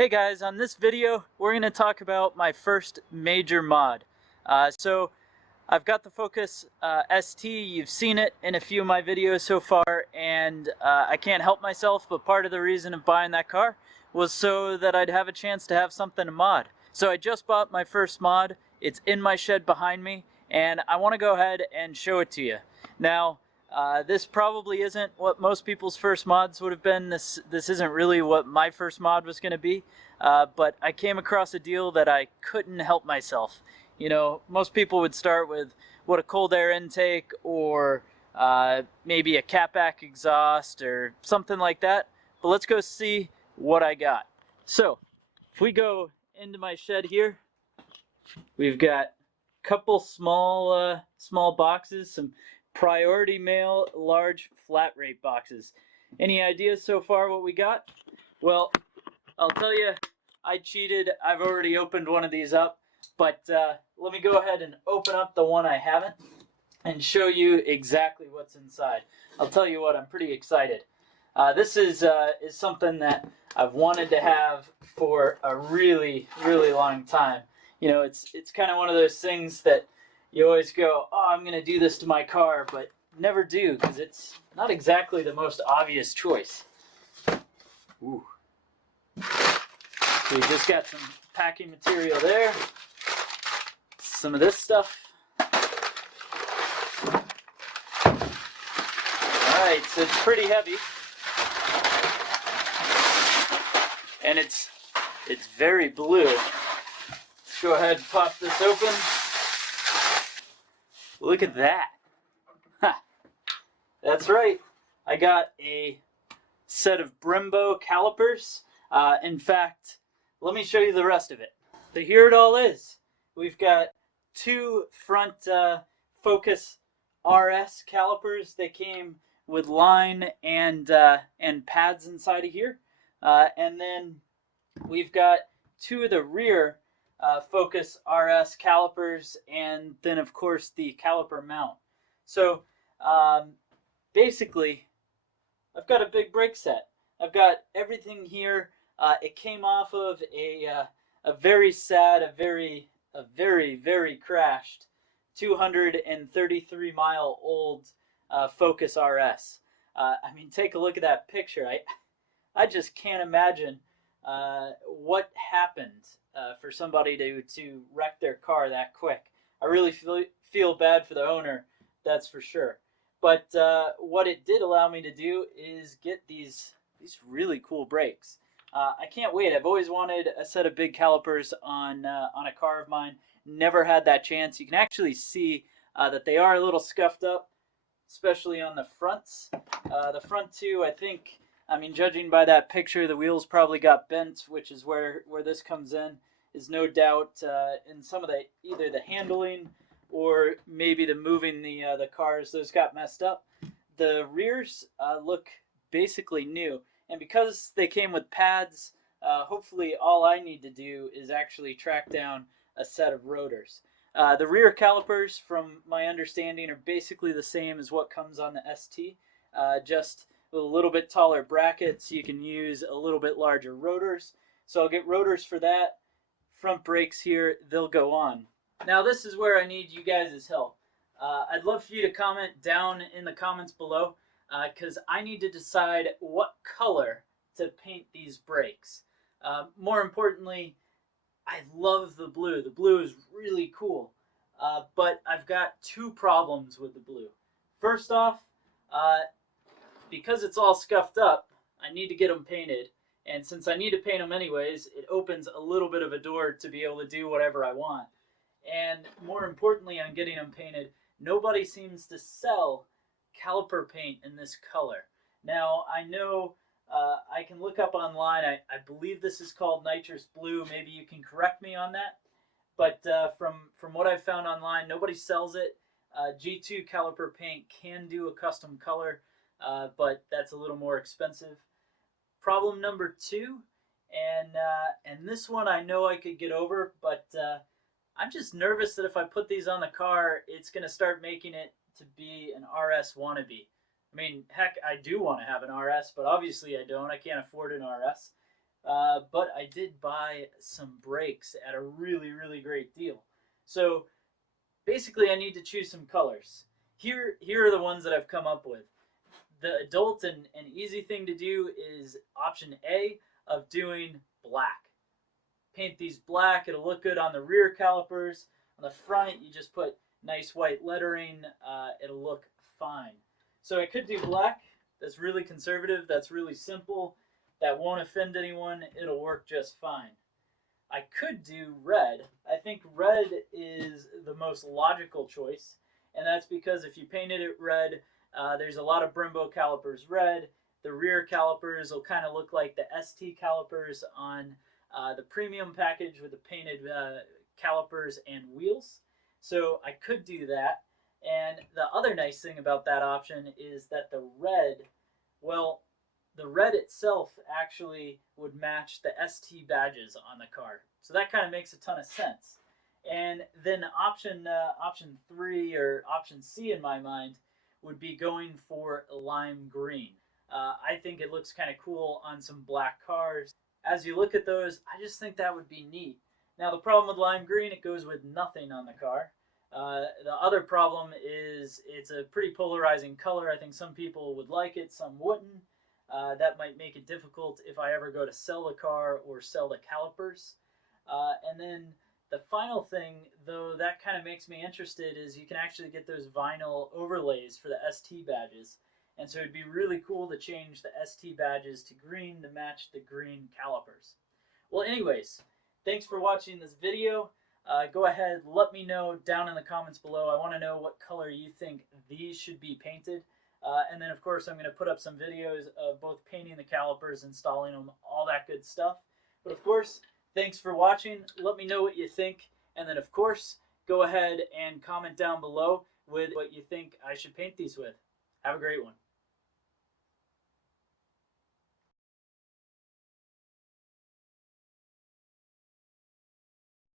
Hey guys, on this video we're going to talk about my first major mod. So I've got the Focus ST. You've seen it in a few of my videos so far, and I can't help myself, but part of the reason of buying that car was so that I'd have a chance to have something to mod. So I just bought my first mod. It's in my shed behind me, and I want to go ahead and show it to you. Now, this probably isn't what most people's first mods would have been. This isn't really what my first mod was going to be, but I came across a deal that I couldn't help myself. You know, most people would start with what a cold air intake or maybe a catback exhaust or something like that. But let's go see what I got. So, if we go into my shed here, we've got a couple small boxes, some priority mail large flat rate boxes. Any ideas so far what we got? Well, I'll tell you, I cheated. I've already opened one of these up, but let me go ahead and open up the one I haven't and show you exactly what's inside. I'll tell you what, I'm pretty excited. This is something that I've wanted to have for a really long time. You know, it's kind of one of those things that you always go, oh, I'm going to do this to my car, but never do because it's not exactly the most obvious choice. Ooh. So you just got some packing material there, some of this stuff. Alright, so it's pretty heavy. And it's very blue. Let's go ahead and pop this open. Look at that. Ha. That's right. I got a set of Brembo calipers. In fact, let me show you the rest of it. So here it all is. We've got two front Focus RS calipers. They came with line and pads inside of here. And then we've got two of the rear Focus RS calipers, and then of course the caliper mount. So basically, I've got a big brake set. I've got everything here. It came off of a very sad, a very crashed 233 mile old Focus RS. I mean, take a look at that picture. I just can't imagine what happened for somebody to wreck their car that quick. I really feel bad for the owner, that's for sure. But what it did allow me to do is get these really cool brakes. I can't wait. I've always wanted a set of big calipers on a car of mine. Never had that chance. You can actually see that they are a little scuffed up, especially on the fronts. The front two, I mean, judging by that picture, the wheels probably got bent, which is where this comes in, is no doubt in some of either the handling or maybe the moving the cars, those got messed up. The rears look basically new, and because they came with pads, hopefully all I need to do is actually track down a set of rotors. The rear calipers, from my understanding, are basically the same as what comes on the ST, just with a little bit taller brackets. You can use a little bit larger rotors. So I'll get rotors for that. Front brakes here, they'll go on. Now this is where I need you guys' help. I'd love for you to comment down in the comments below, because I need to decide what color to paint these brakes. More importantly, I love the blue. The blue is really cool. But I've got two problems with the blue. First off, because it's all scuffed up, I need to get them painted. And since I need to paint them anyways, it opens a little bit of a door to be able to do whatever I want. And more importantly, on getting them painted, nobody seems to sell caliper paint in this color. Now, I know I can look up online. I believe this is called nitrous blue. Maybe you can correct me on that. But from what I've found online, nobody sells it. G2 caliper paint can do a custom color, but that's a little more expensive. Problem number two, and this one I know I could get over, but I'm just nervous that if I put these on the car, it's going to start making it to be an RS wannabe. I mean, heck, I do want to have an RS, but obviously I don't. I can't afford an RS. but I did buy some brakes at a really, really great deal. So basically, I need to choose some colors. Here are the ones that I've come up with. The adult and easy thing to do is option A of doing black. Paint these black, it'll look good on the rear calipers. On the front, you just put nice white lettering, it'll look fine. So I could do black, that's really conservative, that's really simple, that won't offend anyone, it'll work just fine. I could do red. I think red is the most logical choice, and that's because if you painted it red, there's a lot of Brembo calipers red. The rear calipers will kind of look like the ST calipers on the premium package with the painted calipers and wheels. So I could do that. And the other nice thing about that option is that the red, well, the red itself actually would match the ST badges on the car. So that kind of makes a ton of sense. And then option three or option C in my mind would be going for lime green. I think it looks kind of cool on some black cars. As you look at those, I just think that would be neat. Now the problem with lime green, it goes with nothing on the car. The other problem is it's a pretty polarizing color. I think some people would like it, some wouldn't. That might make it difficult if I ever go to sell the car or sell the calipers. And then the final thing, though, that kind of makes me interested is you can actually get those vinyl overlays for the ST badges. And so it'd be really cool to change the ST badges to green to match the green calipers. Well, anyways, thanks for watching this video. Go ahead, let me know down in the comments below. I want to know what color you think these should be painted. And then, of course, I'm going to put up some videos of both painting the calipers, installing them, all that good stuff. But, of course, thanks for watching. Let me know what you think. And then, of course, go ahead and comment down below with what you think I should paint these with. Have a great one.